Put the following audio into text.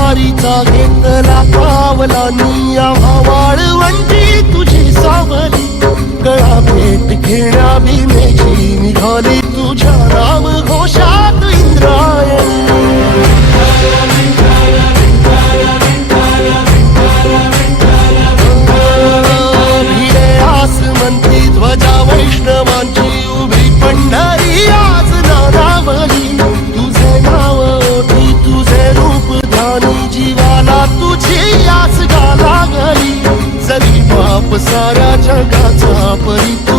वारीचा घेतला पावलांनी आम्हा वाळवंटी तुझी सावली गळा भेट घेण्या भीमेची निघाली तुझ्या नाम घोषात इंद्रायणी भिडे आसमंती ध्वजा वैष्णवांची उभी पंढरी आज नानावली तुझे नाव ओठी तुझे रूप ध्यानी जीवाला तुझी आस गा लागली जरी बाप साऱ्या जगाचा परित